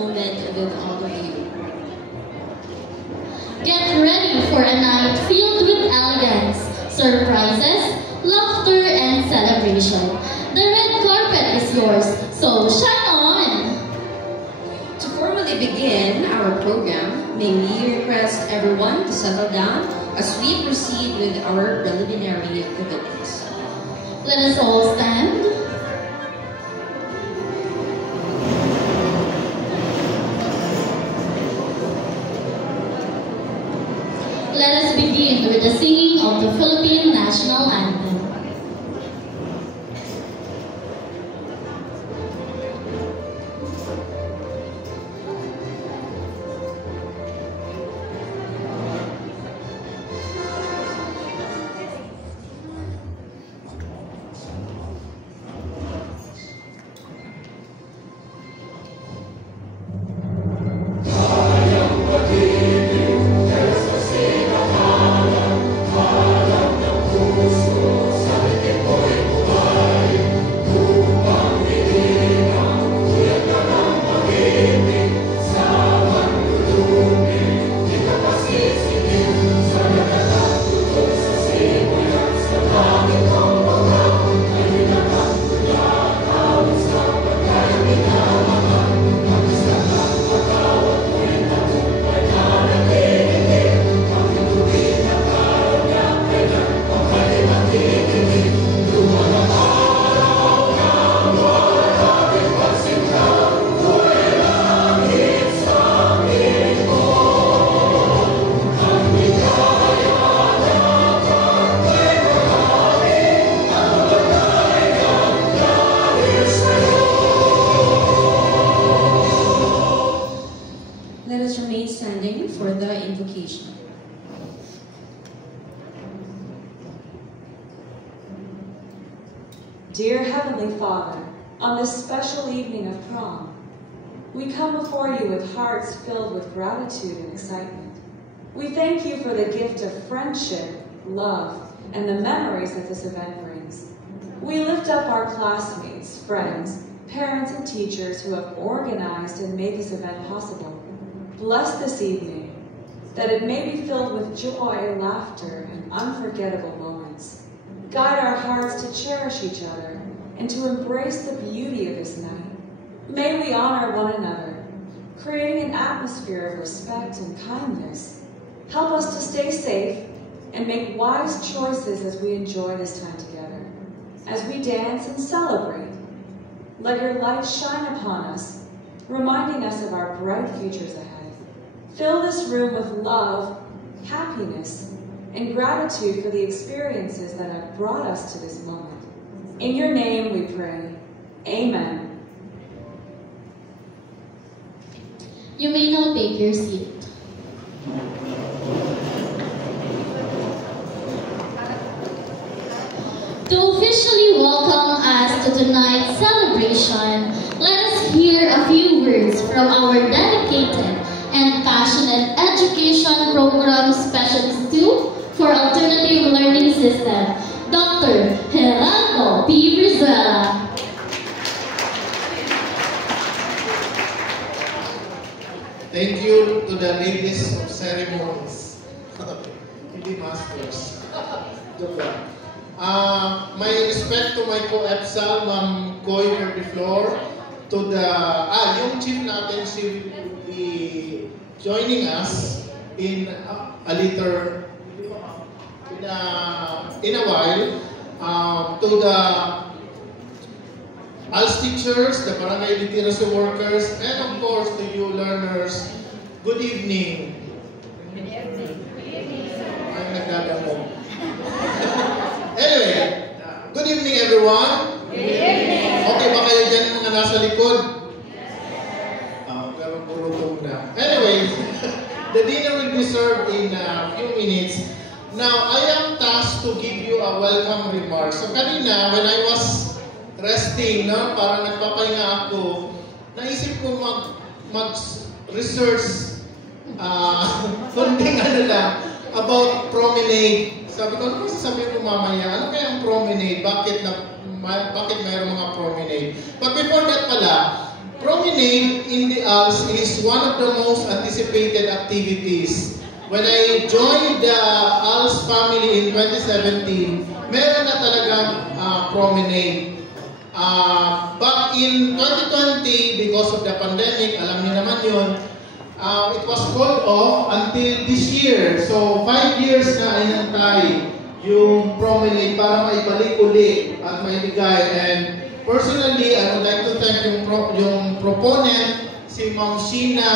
moment with all of you. Get ready for a night filled with elegance, surprises, laughter, and celebration. The red carpet is yours, so shine on! To formally begin our program, may we request everyone to settle down as we proceed with our preliminary activities. Let us all stand. Let us begin with the singing of the Philippine National Anthem. Dear Heavenly Father, on this special evening of prom, we come before you with hearts filled with gratitude and excitement. We thank you for the gift of friendship, love, and the memories that this event brings. We lift up our classmates, friends, parents, and teachers who have organized and made this event possible. Bless this evening, that it may be filled with joy, laughter, and unforgettable moments. Guide our hearts to cherish each other and to embrace the beauty of this night. May we honor one another, creating an atmosphere of respect and kindness. Help us to stay safe and make wise choices as we enjoy this time together. As we dance and celebrate, let your light shine upon us, reminding us of our bright futures ahead. Fill this room with love, happiness, and gratitude for the experiences that have brought us to this moment. In your name we pray. Amen. You may now take your seat. To officially welcome us to tonight's celebration, let us hear a few words from our dedicated and passionate Education Program Specialist 2 for Alternative Learning System, Dr. Gerardo P. Brizuela. Thank you to the ladies of ceremonies. Hindi masters. Joke lang. My respect to my co-EPSAL, Ma'am Coy Verdiflor, to the, yung chief natin, she will be joining us in a later, in a while, to the ALS teachers, the barangay literacy workers, and of course to you learners, good evening. Good evening. Ay, nagdadamo. Anyway, good evening everyone. Good evening. Okay ba kayo dyan mga nasa likod? Pero purutong na. Anyway, the dinner will be served in a few minutes. Now, I am tasked to give you a welcome remark. So kanina, when I was resting, no, parang nagpapahinga ako, naisip ko mag-research funding about promenade. Sabi ko, ano sasabihin ko mamaya? Ano kaya ang promenade? Bakit mayroong mga promenade? But before that pala, Promenade in the Alps is one of the most anticipated activities. When I joined the Alps family in 2017, meron na talagang promenade. But in 2020, because of the pandemic, alam niyo naman yun, it was called off until this year. So 5 years na inantay yung promenade para maibalik uli at maibigay. And personally, I would like to thank yung proponent, si Ma'am Sheena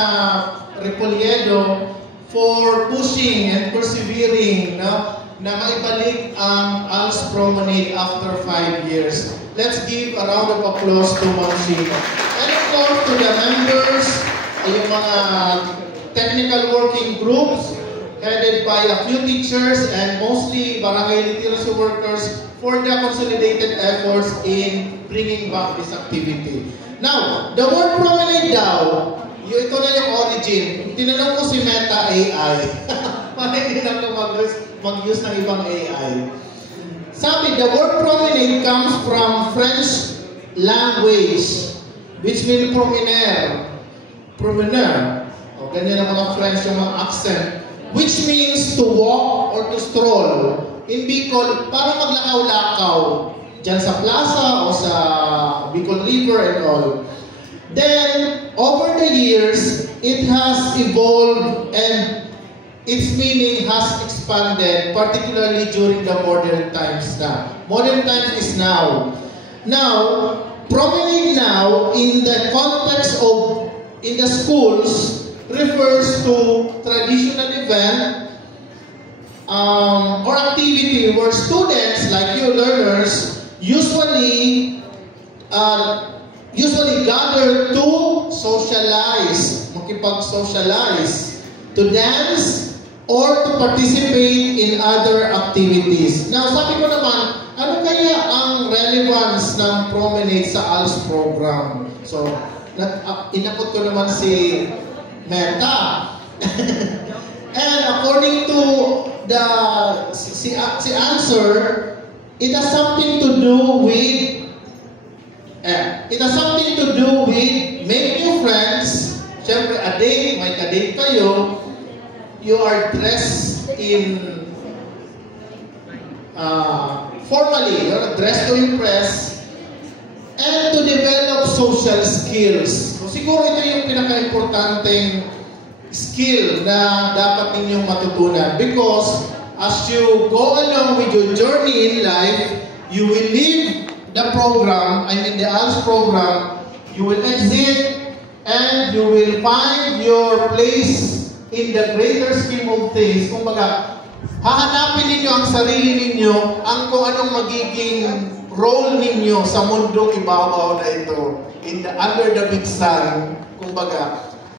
Repoliedo, for pushing and persevering na maibalik ang Alps Promenade after 5 years. Let's give a round of applause to Ma'am Sheena. And of course, to the members, yung mga technical working groups, headed by a few teachers and mostly barangay literacy workers for the consolidated efforts in bringing back this activity. Now, the word promenade daw, ito na yung origin. Tinanong ko si Meta AI. Para hindi na mag-use ng ibang AI. Sabi, the word promenade comes from French language, which means promener. Promener. O, ganyan ang mga French yung mga accent. Which means to walk or to stroll. In Bicol, parang maglakaw-lakaw. Diyan sa plaza o sa Bicol River and all. Then, over the years, it has evolved and its meaning has expanded, particularly during the modern times now. Modern times is now. Now, promenade now, in the context of, in the schools, refers to traditional event or activity where students, like you learners, usually gather to socialize, makipag-socialize, to dance, or to participate in other activities. Now, sabi ko naman, ano kaya ang relevance ng promenade sa Alps program? So, inakot ko naman si Meta. And according to the answer, it has something to do with make new friends. Siyempre, may ka-date kayo. You are dressed in formally, you're dressed to impress, and to develop social skills. So, siguro ito yung pinaka-importanteng skill na dapat ninyong matutunan. Because as you go along with your journey in life, you will leave the program, the Alps program, you will exit, and you will find your place in the greater scheme of things. Kumbaga, hahanapin ninyo ang sarili ninyo, ang kung anong magiging role ninyo sa mundong ibabaw na ito, under the big sun, kumbaga.